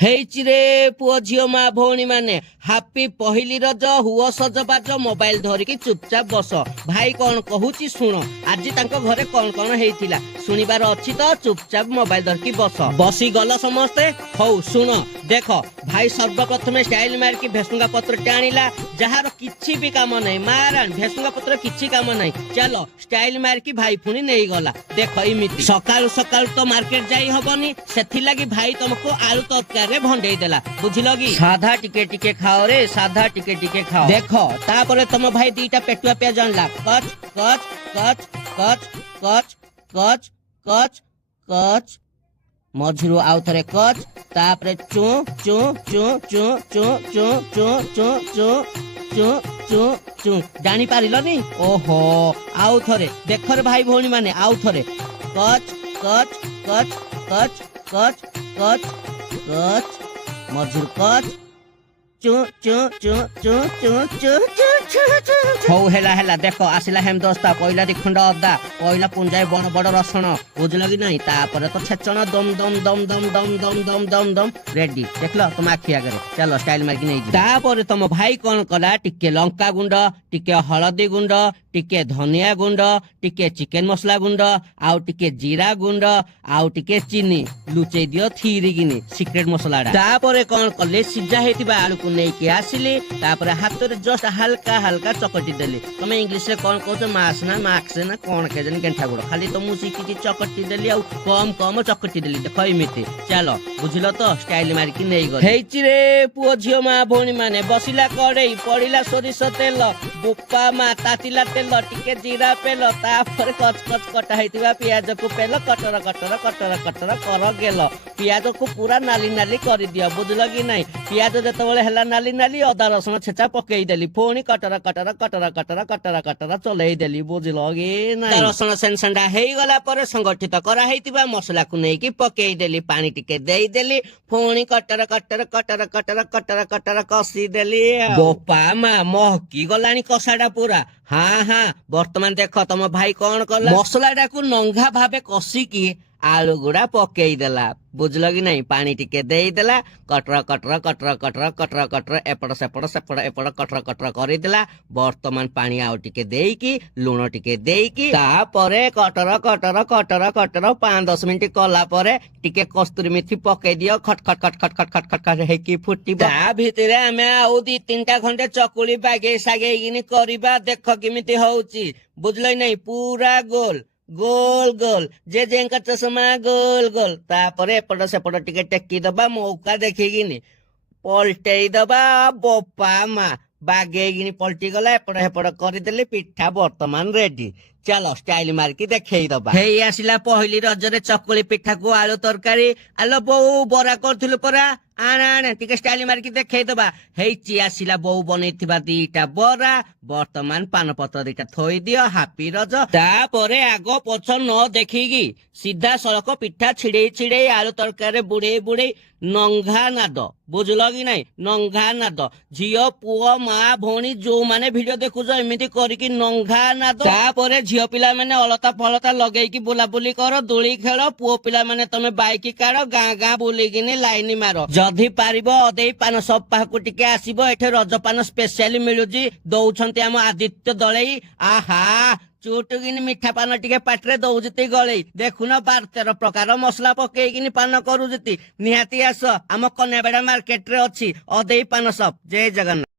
ହେଇଛି ରେ ପୁଅ ଝିଅ ମା ଭଉଣୀ ମାନେ ହାପି ପହିଲି ରଜ ହୁଅ ସଜବାଜ ମୋବାଇଲ ଧରିକି ଚୁପଚାପ ବସ। ଭାଇ କଣ କହୁଛି ଶୁଣ। ଆଜି ତାଙ୍କ ଘରେ କଣ କଣ ହେଇଥିଲା ଶୁଣିବାର ଅଛି ତ ଚୁପଚାପ ମୋବାଇଲ ଧରିକି ବସ। ବସିଗଲ ସମସ୍ତେ? ହଉ ଶୁଣ ଦେଖ। ଭାଇ ସର୍ବପ୍ରଥମେ ଷ୍ଟାଇଲ ମାରିକି ଭେସୁଙ୍ଗା ପତ୍ରଟେ ଆଣିଲା ଯାହାର କିଛି ବି କାମ ନାହିଁ। ମାରାଣ ଭେସୁଙ୍ଗା ପତ୍ର କିଛି କାମ ନାହିଁ। ଚାଲ ଷ୍ଟାଇଲ ମାରିକି ଭାଇ ପୁଣି ନେଇଗଲା। ଦେଖ ଏମିତି ସକାଳୁ ସକାଳୁ ତ ମାର୍କେଟ ଯାଇ ହବନି ସେଥିଲାଗି ଭାଇ ତମକୁ ଆଳୁ ତରକାରୀରେ ଭଣ୍ଡେଇ ଦେଲା ବୁଝିଲ କି। ସାଧା ଟିକେ ଟିକେ ଖାଅ ରେ ସାଧା ଟିକେ ଟିକେ ଖାଅ। ଦେଖ ତାପରେ ତମ ଭାଇ ଦିଟା ପେଟୁଆ ପିଆଜ ଆଣିଲା। କଚ କଚ କଚ କଚ କଚ କଚ କଚ କଚ ମଝିରୁ ଆଉ ଥରେ କଚ ତାପରେ ଚୁଁ ଚୁଁ ଚୁଁ ଚୁଁ ଚୁଁ ଚୁଁ ଚୁଁ ଚୁଁ ଚୁଁ ଚୁଁ ଚୁଁ ଚୁଁ ଜାଣିପାରିଲନି? ଓହୋ ଆଉ ଥରେ ଦେଖରେ ଭାଇ ଭଉଣୀ ମାନେ ଆଉ ଥରେ କଚ କଚ କଚ କଚ କଚ କଚ କଚ ମଝିରୁ କଚ ଚୁଁ ଚୁଁ ଚୁଁ ଚୁଁ ଚୁଁ ଚୁଁ ଚୁଁ ଚୁଁ ଚୁଁ। ହଉ ହେଲା ହେଲା ଦେଖ ଆସିଲା ହେମଦସ୍ତା ପଇଲା ଦି ଖଣ୍ଡ ଅଦା ପଇଲା ପୁଞ୍ଜାଏ ବଡ ବଡ ରସୁଣ ବୁଝିଲ କି ନାଇଁ। ତାପରେ ତ ଛେଚଣ ଦମ ଦମ ଦମ ଦମ ଦମ ଦମ ଦମ ଦମ ଦମ ରେଡି ଦେଖିଲ ତମ ଆଖି ଆଗରେ। ଚାଲ ଷ୍ଟାଇଲ ମାରିକି ନେଇଯିବ। ତାପରେ ତମ ଭାଇ କଣ କଲା ଟିକେ ଲଙ୍କା ଗୁଣ୍ଡ ଟିକେ ହଳଦୀ ଗୁଣ୍ଡ ଟିକେ ଧନିଆ ଗୁଣ୍ଡ ଟିକେ ଚିକେନ ମସଲା ଗୁଣ୍ଡ ଆଉ ଟିକେ ଜିରା ଗୁଣ୍ଡ ଆଉ ଟିକେ ଚିନି ଲୁଚେଇ ଦିଅ ଥିରିକିନି ସିକ୍ରେଟ ମସଲାଟା। ତାପରେ କଣ କଲେ ସିଝା ହେଇଥିବା ଆଳୁକୁ ନେଇକି ଆସିଲି ତାପରେ ହାତରେ ଜଷ୍ଟ ହାଲକା ହାଲକା ଚକଟି ଦେଲି। ତମେ ଇଂଲିଶରେ କଣ କହୁଛ ମାସ ନା ମାକ୍ସ ନା କଣ କେଜାଣି ଗେଣ୍ଠା ଗୁଡ ଖାଲି ତ ମୁଁ ଶିଖିଛି ଚକଟି ଦେଲି ଆଉ କମ କମ ଚକଟି ଦେଲି ଦେଖ ଏମିତି। ଚାଲ ବୁଝିଲ ତ ଷ୍ଟାଇଲ ମାରିକି ନେଇଗଲି। ହେଇଛି ରେ ପୁଅ ଝିଅ ମା ଭଉଣୀ ମାନେ ବସିଲା କଡେଇ ପଡିଲା ସୋରିଷ ତେଲ ବୋପା ମା ତାତିଲା ତେଲ ଟିକେ ଜିରା ପେଲ ତାପରେ କଚ କଚ କଟା ହେଇଥିବା ପିଆଜକୁ ପେଲ କଟର କଟର କଟର କଟର କର ଗେଲ। ପିଆଜକୁ ପୁରା ନାଲି ନାଲି କରିଦିଅ ବୁଝିଲ କି ନାଇଁ। ପିଆଜ ଯେତେବେଳେ ହେଲା ନାଲି ନାଲି ଅଦା ରସୁଣ ଛେଚା ପକେଇଦେଲି ପୁଣି କଟର କଟର କଟର କଟର କଟର କଟର ଚଲେଇ ଦେଲି ବୁଝିଲ କି ନାଇଁ। ରସୁଣ ସେଣ୍ଡା ହେଇଗଲା ପରେ ସଂଗଠିତ କରାହେଇଥିବା ମସଲାକୁ ନେଇକି ପକେଇଦେଲି ପାଣି ଟିକେ ଦେଇଦେଲି ପୁଣି କଟର କଟର କଟର କଟର କଟର କଟର କଷିଦେଲି। ବୋପା ମା ମହକି ଗଲାଣି କଷାଟା ପୁରା। ହଁ ହଁ ବର୍ତ୍ତମାନ ଦେଖ ତମ ଭାଇ କଣ କଲା ମସଲାଟାକୁ ନଙ୍ଘା ଭାବେ କଷିକି ଆଳୁ ଗୁଡା ପକେଇଦେଲା ବୁଝିଲ କି ନାଇଁ। ପାଣି ଟିକେ ଦେଇଦେଲା କଟର କଟର କଟର କଟର କଟର କଟର ଏପଟ ସେପଟ ସେପଟ ଏପଟ କଟର କଟର କରିଦେଲା। ବର୍ତ୍ତମାନ ପାଣି ଆଉ ଟିକେ ଦେଇକି ଲୁଣ ଟିକେ ଦେଇକି ତାପରେ କଟର କଟର କଟର କଟର 5-10 ମିନିଟ କଲା ପରେ ଟିକେ କସ୍ତୁରୀ ମେଥି ପକେଇ ଦିଅ ଖଟ ଖଟ ଖଟ ଖଟ ଖଟ ଖଟ ଖଟ ଖଟ ହେଇକି ଫୁଟିବ। ତା ଭିତରେ ଆମେ ଆଉ 2-3ଟା ଖଣ୍ଡେ ଚକୁଳି ବାଗେଇ ସାଗେଇକିନି କରିବା ଦେଖ କେମିତି ହଉଛି ବୁଝିଲ ନାଇଁ। ପୁରା ଗୋଲ ଗୋଲ ଗୋଲ ଯେ ଯେଙ୍କା ଚଷମା ଗୋଲ ଗୋଲ। ତାପରେ ଏପଟ ସେପଟ ଟିକେ ଟେକି ଦବା ମୌକା ଦେଖିକିନି ପଲଟେଇ ଦବା। ବୋପା ମା ବାଗେଇକିନି ପଲଟି ଗଲା ଏପଟ ସେପଟ କରିଦେଲି ପିଠା ବର୍ତ୍ତମାନ ରେଡି। ଚାଲ ଷ୍ଟାଇଲ ମାରିକି ଦେଖେଇ ଦବା। ହେଇ ଆସିଲା ପହିଲି ରଜରେ ଚକୁଳି ପିଠାକୁ ଆଳୁ ତରକାରୀ। ଆଲୋ ବୋଉ ବରା କରୁଥିଲୁ ପରା ଆଣେ ଆଣେ ଟିକେ ଷ୍ଟାଇଲ ମାରିକି ଦେଖେଇ ଦବା। ହେଇଛି ଆସିଲା ବୋଉ ବନେଇଥିବା 2ଟା ବରା ବର୍ତ୍ତମାନ ପାନପତ୍ର 2ଟା ଥୋଇ ଦିଅ ହାପି ରଜ। ତାପରେ ଆଗ ପଛ ନ ଦେଖିକି ସିଧା ସଳଖ ପିଠା ଛିଡେଇ ଛିଡେଇ ଆଳୁ ତରକାରୀରେ ବୁଡେଇ ବୁଡେଇ ନଙ୍ଘା ନାଦ ବୁଝିଲ କି ନାଇଁ। ନଙ୍ଘା ନାଦ ଝିଅ ପୁଅ ମା ଭଉଣୀ ଯୋଉମାନେ ଭିଡିଓ ଦେଖୁଛ ଏମିତି କରିକି ନଙ୍ଘା ନାଦ। ତାପରେ ଝିଅ ପିଲାମାନେ ଅଳତା ଫଳତା ଲଗେଇକି ବୁଲାବୁଲି କର ଦୋଳି ଖେଳ ପୁଅ ପିଲାମାନେ ତମେ ବାଇକ କାଢ ଗାଁ ଗାଁ ବୁଲିକିନି ଲାଇନ ମାର। ଯଦି ପାରିବ ଅଦେଇ ପାନ ସପ ପାଖକୁ ଟିକେ ଆସିବ ଏଠି ରଜ ପାନ ସ୍ପେଶାଲି ମିଳୁଛି ଦଉଛନ୍ତି ଆମ ଆଦିତ୍ୟ ଦଳେଇ। ଆହା ଚୁଟୁକିନି ମିଠା ପାନ ଟିକେ ପାଟିରେ ଦଉଛନ୍ତି ଗଳେଇ ଦେଖୁନ 12-13 ପ୍ରକାର ମସଲା ପକେଇକିନି ପାନ କରୁଛନ୍ତି। ନିହାତି ଆସ ଆମ କନ୍ୟାବେଡା ମାର୍କେଟ ରେ ଅଛି ଅଦେଇ ପାନ ସପ। ଜୟ ଜଗନ୍ନାଥ।